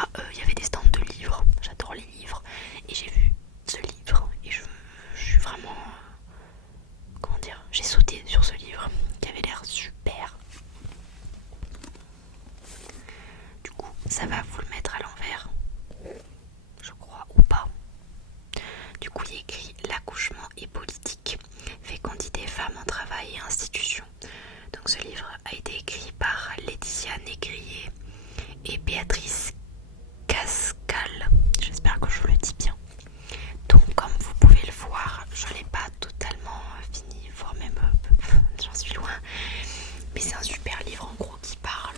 là, il y avait des stands de livres, j'adore les livres, et j'ai vu ce livre, et je suis vraiment, comment dire, j'ai sauté sur ce livre, qui avait l'air super. Du coup, ça va vous le mettre à l'envers, je crois, ou pas. Du coup, il est écrit l'accouchement et politique, fécondité femmes en travail et institutions. Donc ce livre a été écrit par Laetitia Négrier et Béatrice Cascal. J'espère que je le dis bien. Donc comme vous pouvez le voir, je ne l'ai pas totalement fini, voire même j'en suis loin. Mais c'est un super livre en gros qui parle,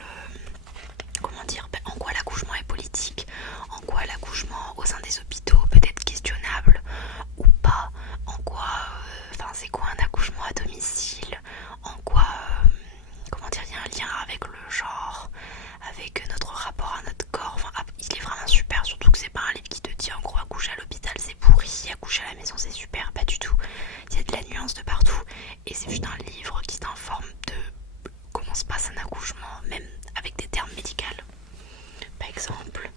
comment dire, en quoi l'accouchement est politique, en quoi l'accouchement au sein des hôpitaux peut être questionnable ou pas, en quoi, c'est quoi un accouchement à domicile, en quoi, comment dire, il y a un lien avec le genre, avec notre rapport à notre corps. Il est vraiment super, surtout que c'est pas un livre qui te dit en gros accoucher à l'hôpital c'est pourri, accoucher à la maison c'est super, pas du tout. Il y a de la nuance de partout et c'est juste un livre qui t'informe de comment se passe un accouchement, même avec des termes médicaux. Par exemple,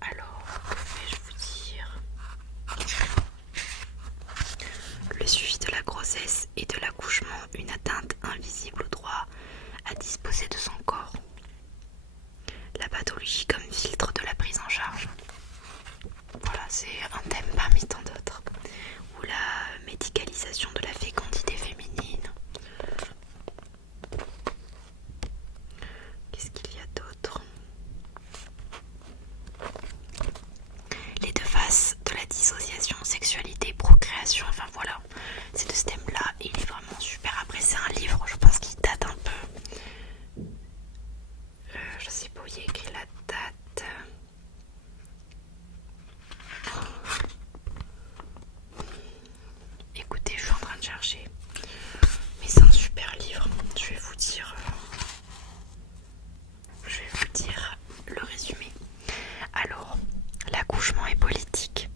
alors, que vais-je vous dire? Le suivi de la grossesse et de l'accouchement, une atteinte invisible au droit à disposer de son corps. La pathologie comme filtre de la prise en charge. Voilà, c'est un thème parmi tant d'autres. Ou la médicalisation de la fécondité féminine. Qu'est-ce qu'il y a d'autre? Les deux faces de la dissociation, sexualité, procréation, enfin voilà, c'est de ce thème-là et il est vraiment super. Après c'est un livre, je pense qu'il date un peu. Je sais pas où il y a écrit la date. Écoutez, je suis en train de chercher. Mais c'est un super livre. Je vais vous dire le résumé. Alors, l'accouchement est politique.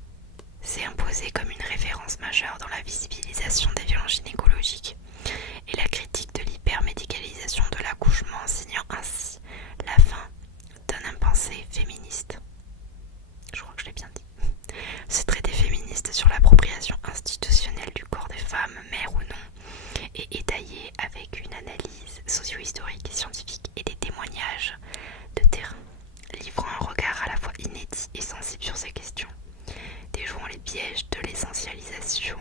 C'est imposé comme une référence majeure dans la visibilisation des violences gynécologiques et la critique de l'hypermédicalisation de l'accouchement, signant ainsi la fin d'un impensé féministe. Je crois que je l'ai bien dit. Ce traité féministe sur l'appropriation institutionnelle du corps des femmes, mères ou non, est étayé avec une analyse socio-historique et scientifique et des témoignages de terrain, livrant un regard à la fois inédit et sensible sur ces questions, déjouant les pièges de l'essentialisation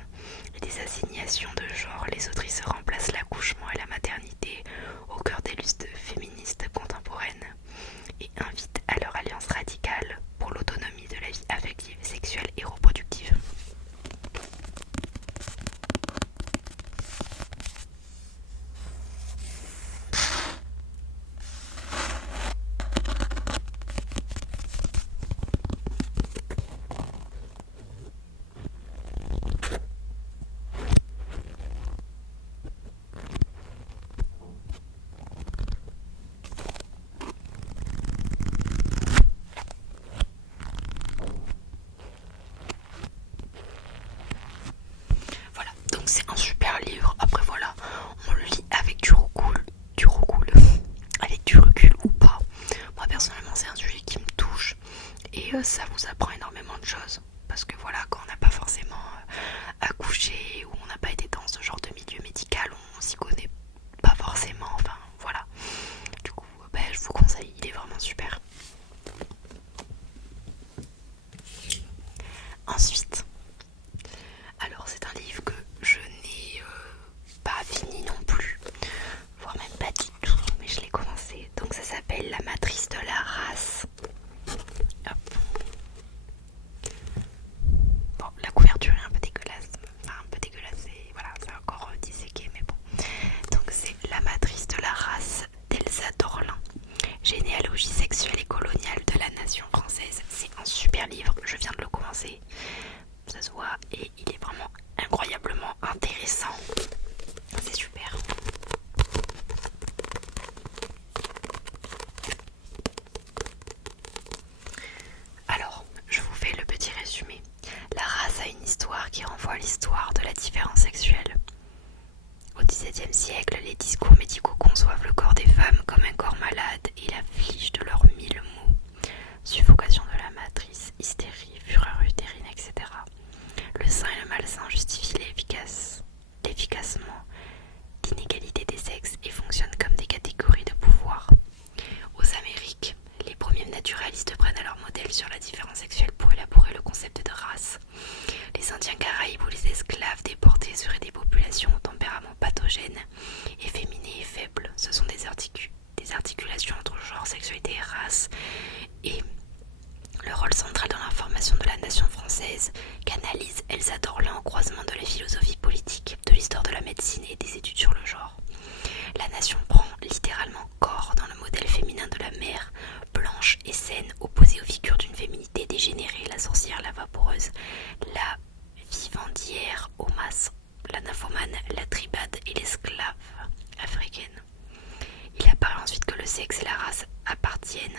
et des assignations de genre. Les autrices remplacent l'accouchement et la maternité au cœur des luttes féministes contemporaines et invitent à leur alliance radicale pour l'autonomie de la vie affective, sexuelle et reproductive. Voilà, donc c'est un super livre. Après voilà, on le lit avec avec du recul ou pas. Moi personnellement c'est un sujet qui me touche et ça vous apprend énormément de choses. Parce que voilà, quand on n'a pas forcément accouché ou on n'a pas été dans ce genre de milieu médical, on s'y connaît pas forcément, enfin voilà. Du coup, je vous conseille, il est vraiment super. Ensuite, alors c'est un livre que je n'ai pas fini non plus, voire même pas du tout, mais je l'ai commencé. Donc ça s'appelle La matrice de la race. Hop. Bon, la couverture est un peu dégueulasse, et voilà, c'est encore disséqué, mais bon. Donc c'est La matrice de la race d'Elsa Dorlin, généalogie sexuelle et coloniale de la nation française. C'est un super livre, je viens de le commencer. race. Et le rôle central dans l'information de la nation française qu'analyse Elsa Dorlin au croisement de la philosophie politique, de l'histoire de la médecine et des études sur le genre. La nation prend littéralement corps dans le modèle féminin de la mère, blanche et saine, opposée aux figures d'une féminité dégénérée, la sorcière, la vaporeuse, la vivandière au mas, la nymphomane, la tribade et l'esclave africaine. Il apparaît ensuite que le sexe et la race participent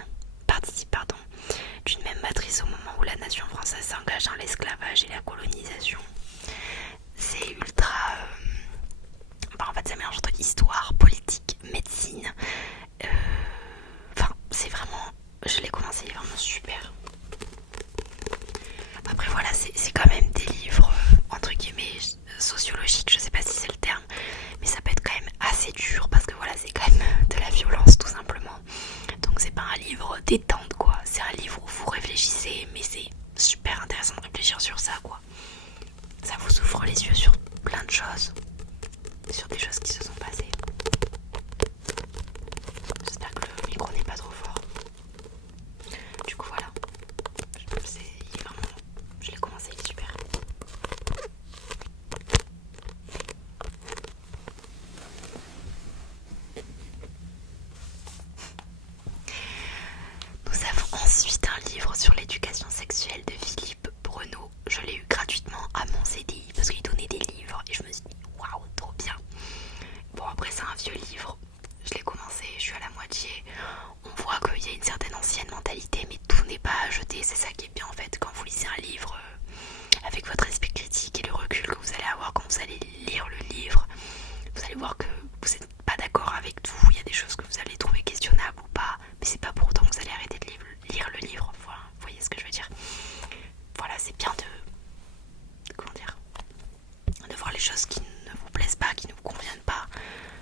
d'une même matrice au moment où la nation française s'engage dans l'esclavage et la colonisation. C'est ultra... en fait, ça mélange entre histoire, politique, médecine. C'est vraiment... Je l'ai commencé, il est vraiment super. Après voilà, c'est quand même des livres, entre guillemets, sociologiques, je sais pas si c'est le terme, mais ça peut être quand même assez dur, parce que voilà, c'est quand même de la violence, tout simplement. Donc c'est pas un livre détente, quoi. C'est un livre où vous réfléchissez, mais c'est super intéressant de réfléchir sur ça, quoi. Ça vous ouvre les yeux sur plein de choses, sur des choses qui se sont passées. J'espère que le micro n'est pas trop fort. Du coup voilà, je l'ai commencé, il est super. Nous avons ensuite un livre sur l'éducation sexuelle de Philippe Breneau. Je l'ai eu gratuitement à mon CDI parce qu'il donnait des livres et je me suis dit waouh, trop bien. Bon, après c'est un vieux livre, je l'ai commencé, je suis à la moitié. On voit qu'il y a une certaine ancienne mentalité, mais tout n'est pas à jeter. C'est ça qui est bien en fait quand vous lisez un livre avec votre esprit critique et le recul que vous allez avoir quand vous allez lire le livre. Vous allez voir que vous n'êtes pas d'accord avec tout, il y a des choses que vous allez trouver questionnables ou pas, mais c'est pas pour autant que vous allez arrêter de lire le livre. Voilà, vous voyez ce que je veux dire. Voilà, c'est bien de voir les choses qui ne vous plaisent pas, qui ne vous conviennent pas.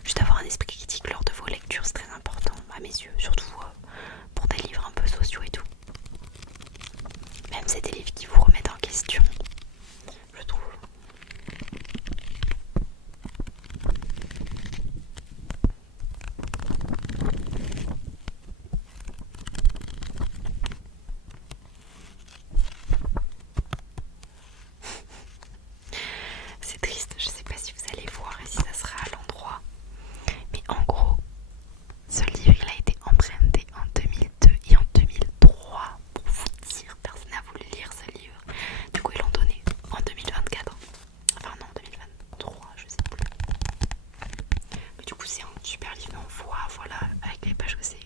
Juste avoir un esprit critique lors de vos lectures, c'est très important à mes yeux, surtout pour des livres un peu sociaux et tout. Même c'est des livres qui vous remettent en question, je trouve. C'est triste, je sais pas si vous allez voir et si ça sera à l'endroit. Mais en gros, ce livre il a été emprunté en 2002 et en 2003. Pour vous dire, personne n'a voulu lire ce livre. Du coup ils l'ont donné en 2024. Enfin non, 2023, je sais plus. Mais du coup c'est un super livre, on voit, voilà, avec les pages que c'est...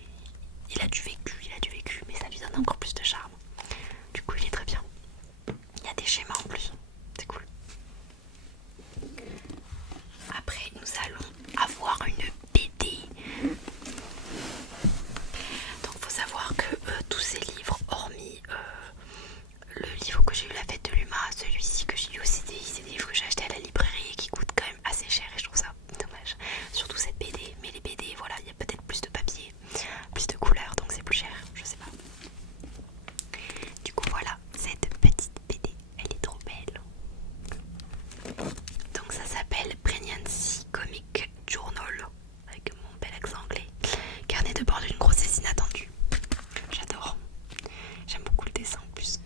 Il a du vécu, mais ça lui donne encore plus de charme. Du coup il est très bien. Il y a des schémas en plus, c'est cool. Après nous allons avoir une BD. Donc faut savoir que tous ces livres, hormis le livre que j'ai eu, La Fête de l'Humain, celui-ci que j'ai eu au CDI, c'est des livres que j'ai achetés à la librairie et qui coûtent quand même assez cher et je trouve ça dommage. Surtout cette BD, mais les BD, voilà, il y a peut-être plus de papier, plus de couleurs, donc c'est plus cher, je sais pas. Du coup voilà, cette petite BD, elle est trop belle. Donc ça s'appelle Pregnancy Comic Journal, avec mon bel accent anglais. Carnet de bord d'une grossesse inattendue. J'adore. J'aime beaucoup le dessin en plus.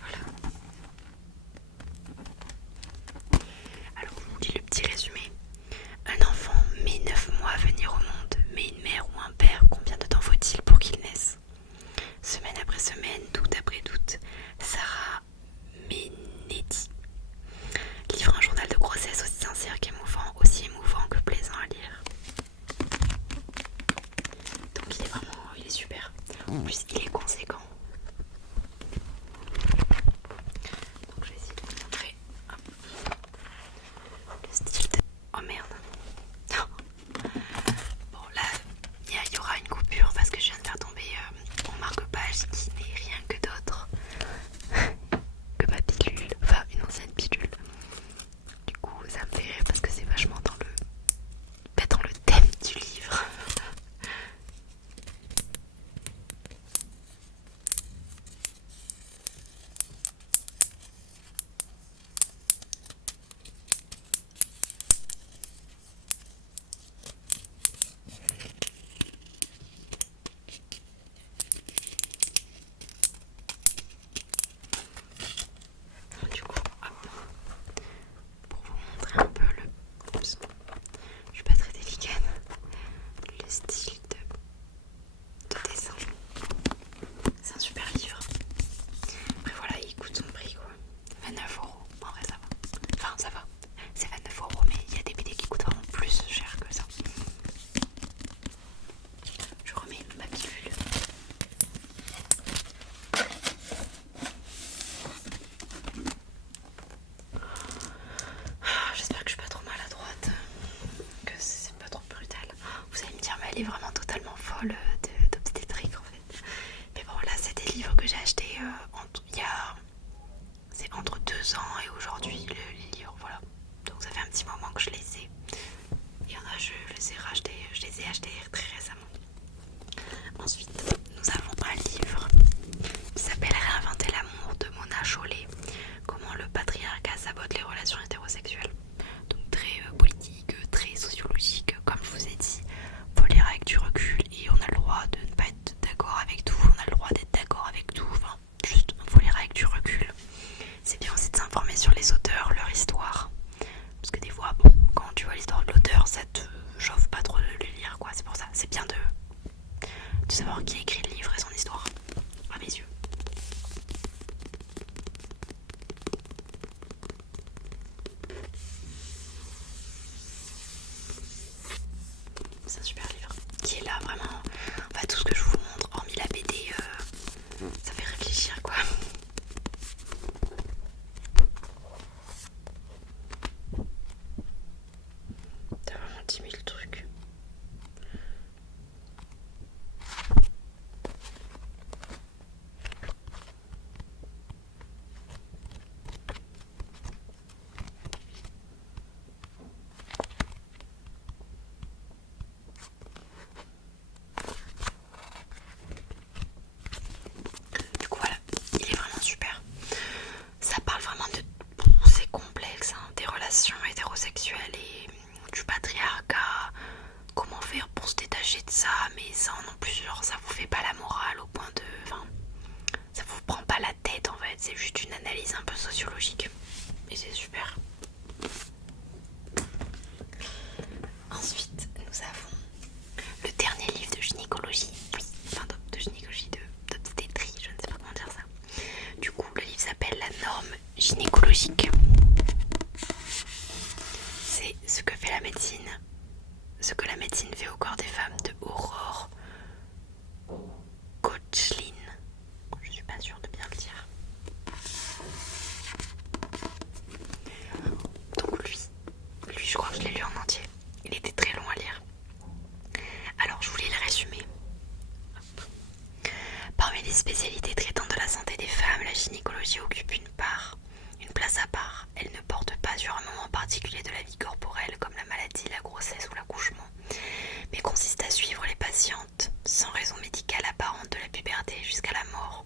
Voilà. Alors je vous dis le petit résumé. Un enfant met 9 mois à venir au monde, mais une mère ou un père, combien de temps faut-il pour qu'il naisse? Semaine après semaine, doute après doute, Sarah Menetti livre un journal de grossesse aussi sincère qu'émouvant, aussi émouvant que plaisant à lire. Donc il est super. En plus il est conséquent. Donc je vais essayer de vous montrer le style de... Oh merde. Bon là il y aura une coupure parce que je viens de faire tomber mon marque-page qui n'est rien que d'autre que ma pilule, enfin une ancienne pilule. Du coup ça me fait rire parce que c'est vachement dans le thème du livre. 2 ans et aujourd'hui les livres, voilà. Donc ça fait un petit moment que je les ai. Il y en a, je les ai rachetés, je les ai achetés très récemment. Ensuite, nous avons un livre qui s'appelle Réinventer l'amour de Mona Chollet. Comment le patriarcat sabote les relations hétérosexuelles. Donc très politique, très sociologique, comme je vous ai dit. Faut lire avec du recul et on a le droit de ne pas être d'accord avec tout. On a le droit d'être d'accord avec tout. Enfin, juste, faut lire avec du recul. C'est bien aussi de s'informer sur les auteurs, leur histoire. Parce que des fois, bon, quand tu vois l'histoire de l'auteur, ça te chauffe pas trop de le lire, quoi. C'est pour ça, c'est bien de savoir qui a écrit le livre et son histoire, à mes yeux. C'est un super livre qui est là vraiment. Enfin, tout ce que je vous montre, hormis la BD, ça fait réfléchir, quoi. T'as vraiment 10 000 trucs. Du coup, voilà, il est vraiment super. Ça parle vraiment de. C'est complexe, hein, des relations hétérosexuelles et du patriarcat. Comment faire pour se détacher de ça, mais sans non plus, genre, ça vous fait pas la morale au point de. Enfin, ça vous prend pas la tête en fait, c'est juste une analyse un peu sociologique. Et c'est super. Ensuite, nous avons le dernier livre de gynécologie. Oui, enfin de gynécologie, d'obstétrie, je ne sais pas comment dire ça. Du coup, le livre s'appelle La norme gynécologique. C'est ce que fait la médecine, ce que la médecine fait au corps des femmes de Aurore Koechlin. Je suis pas sûre de bien le dire. Donc lui je crois que je l'ai lu en entier. Il était très long à lire. Alors je voulais le résumer. Parmi les spécialités traitant de la santé des femmes, la gynécologie occupe une place à part. Elle ne porte pas sur un moment particulier de la vie corporelle comme la maladie, la grossesse ou l'accouchement, mais consiste à suivre les patientes sans raison médicale apparente de la puberté jusqu'à la mort.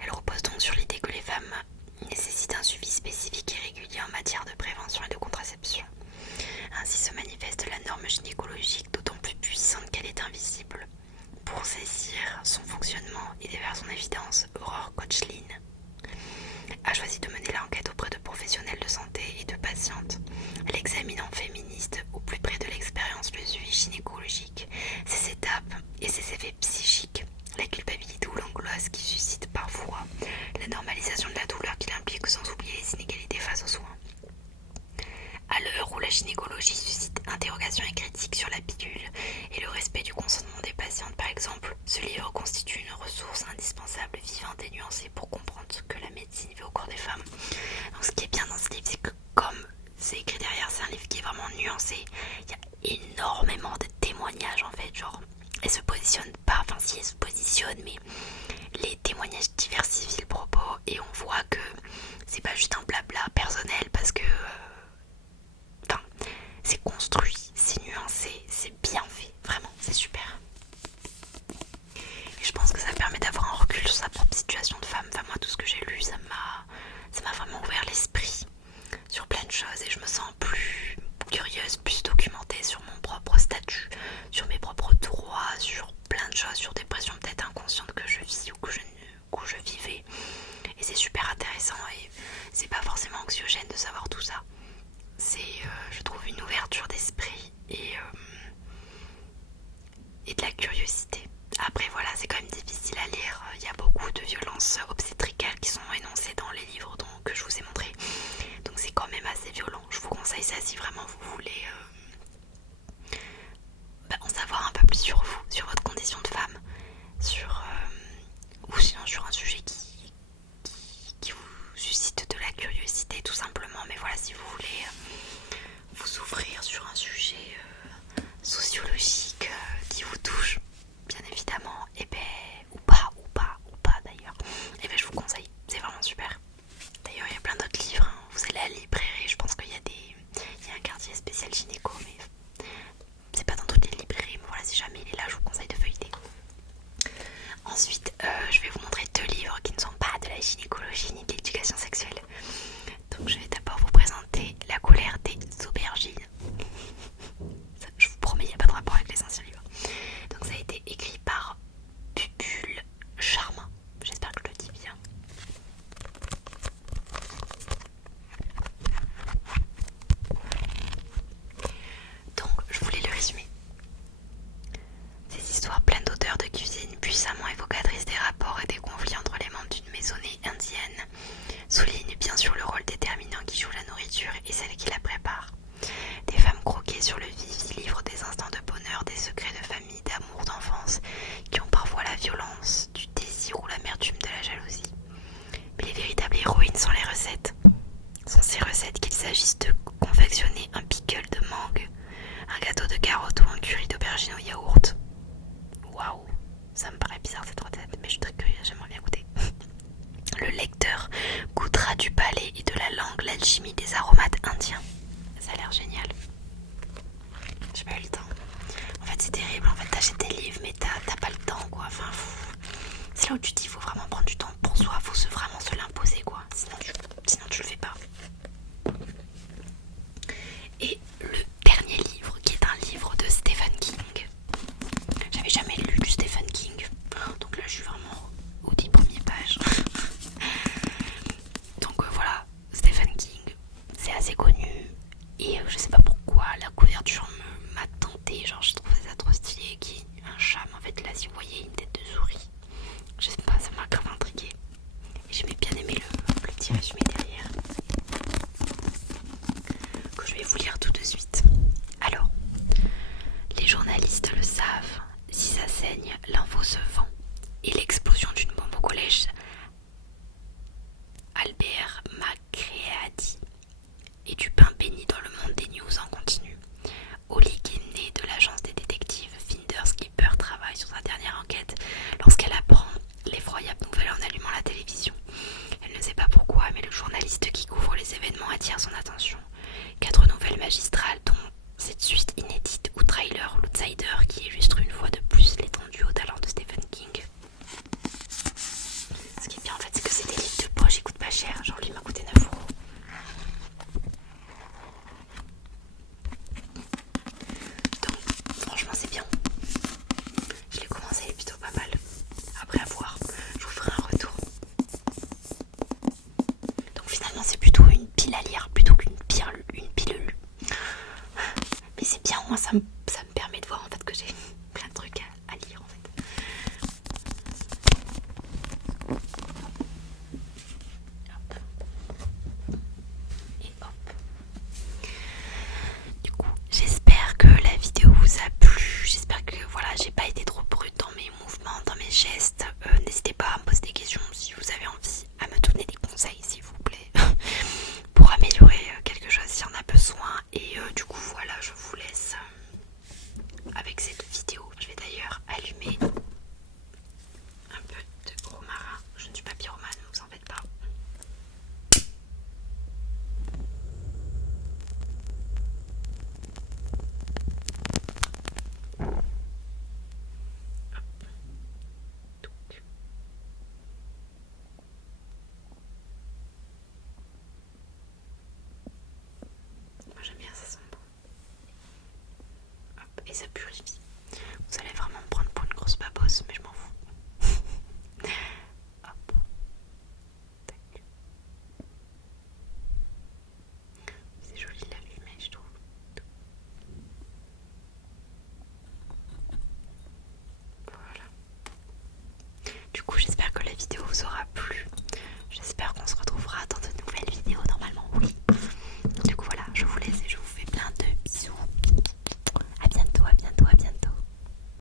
Elle repose donc sur l'idée que les femmes nécessitent un suivi spécifique et régulier en matière de prévention et de contraception. Ainsi se manifeste la norme gynécologique, d'autant plus puissante qu'elle est invisible. Pour saisir son fonctionnement et défaire son évidence, Aurore Koechlin a choisi de mener l'enquête auprès de professionnels de santé et de patientes. Elle examine en féministe au plus près de l'expérience le suivi gynécologique, ses étapes et ses effets psychiques, la culpabilité ou l'angoisse qui suscite parfois, la normalisation de la douleur qu'il implique sans oublier les inégalités face aux soins. À l'heure où la gynécologie suscite interrogations et critiques sur la pilule et le respect du consentement des patientes par exemple, ce livre constitue une ressource indispensable, vivante et nuancée pour comprendre ce que la médecine fait au corps des femmes. Donc ce qui est bien dans ce livre, c'est que comme c'est écrit derrière, c'est un livre qui est vraiment nuancé. Il y a énormément de témoignages en fait, genre, elle se positionne pas, enfin si elle se positionne, mais les témoignages diversifient le propos et on voit que c'est pas juste un blabla personnel parce que enfin, c'est construit, c'est nuancé, c'est bien fait, vraiment, c'est super. Et je pense que ça permet d'avoir un recul sur sa propre situation de femme. Enfin, moi, tout ce que j'ai lu, ça m'a vraiment ouvert l'esprit sur plein de choses et je me sens plus curieuse, plus documentée sur mon propre statut, sur mes propres droits, sur plein de choses, sur des pressions peut-être inconscientes que je vis ou que je vivais. Et c'est super intéressant et c'est pas forcément anxiogène de savoir tout ça. C'est, je trouve, une ouverture d'esprit et de la curiosité. Après voilà, c'est quand même difficile à lire, il y a beaucoup de violences obstétricales qui sont énoncées dans les livres que je vous ai montrés, donc c'est quand même assez violent. Je vous conseille ça si vraiment vous voulez en savoir un peu plus sur vous, sur votre condition de femme, ou sinon sur un sujet qui vous suscite de la curiosité tout simplement. Mais voilà, si vous voulez vous ouvrir sur un sujet sociologique qui vous touche, bien évidemment, et ben ou pas d'ailleurs, et ben je vais vous montrer 2 livres qui ne sont pas de la gynécologie ni de l'éducation sexuelle. Donc je vais d'abord vous présenter La colère des aubergines. Ça, je vous promets, il n'y a pas de rapport avec les anciens livres. Donc ça a été écrit par Bubule Charmin. J'espère que je le dis bien. Donc je voulais le résumer. Ces histoires pleines d'odeurs de cuisine, puissamment évocatrices des rapports et des conflits entre les membres d'une maisonnée indienne, soulignent bien sûr le rôle déterminant qui joue la nourriture et celle qui la prépare. Des femmes croquées sur le vif y livrent des instants de bonheur, des secrets de famille, d'amour, d'enfance, qui ont parfois la violence du désir ou l'amertume de la jalousie. Mais les véritables héroïnes sont les recettes. Sont ces recettes qu'il s'agisse de confectionner un pickle de mangue, un gâteau de carottes ou un curry d'aubergine au yaourt. Waouh, ça me paraît bizarre cette recette, mais je suis très curieuse, j'aimerais bien goûter. Le lecteur goûtera du palais et de la langue l'alchimie des aromates indiens. Ça a l'air génial. J'ai pas eu le temps. En fait c'est terrible, en fait t'achètes des livres mais t'as pas le temps quoi. Enfin, c'est là où tu te dis faut vraiment prendre du temps pour soi, faut vraiment se l'imposer quoi. Sinon tu le fais pas. Et le dernier livre qui est un livre de Stephen King. J'avais jamais lu du Stephen King. Donc là je suis vraiment aux 10 premières pages. Donc voilà, Stephen King, c'est assez connu. Et je sais pas pourquoi la couverture m'a tenté. Genre je trouvais ça trop stylé. Qui est un chat, mais en fait là si vous voyez une tête de souris. Je sais pas, ça m'a grave intriguée. Et j'ai bien aimé le petit résumé derrière. Que je vais vous lire tout de suite. Alors, les journalistes le savent, si ça saigne, l'info se vend. Et l'explosion d'une bombe au collège Albert Macready et du pain béni dans le monde des news en continu. Holly Kennedy de l'agence des détectives Finders Keeper travaille sur sa dernière enquête lorsqu'elle apprend l'effroyable nouvelle en allumant la télévision. Elle ne sait pas pourquoi, mais le journaliste qui couvre les événements attire son attention. 4 nouvelles magistrales, dont cette suite inédite ou trailer l'outsider qui illustre une fois de plus l'étendue au talent de Stephen King. Ce qui est bien en fait, c'est que c'est des livres de poche, ils coûtent pas cher. Genre lui m'a coûté 9€. Donc franchement c'est bien. Je l'ai commencé, il est plutôt pas mal. Après à voir, je vous ferai un retour. Donc finalement c'est plutôt une pile à lire plutôt qu'une pilule. Mais c'est bien, moi ça me permet de voir en fait que j'ai plein de trucs à lire en fait. Hop. Et hop. Du coup, j'espère que la vidéo vous a plu. J'espère que voilà, j'ai pas été trop brute dans mes mouvements, dans mes gestes. N'hésitez pas à me poser des questions si vous avez envie, à me donner des conseils s'il vous plaît, pour améliorer quelque chose s'il y en a besoin. Et du coup, voilà, je vous laisse avec cette vidéo. Je vais d'ailleurs allumer un peu de romarin. Je ne suis pas pyromane, ne vous en faites pas. Moi j'aime bien, ça sent bon. Hop, et ça purifie. Vous allez vraiment me prendre pour une grosse babosse, mais je m'en fous.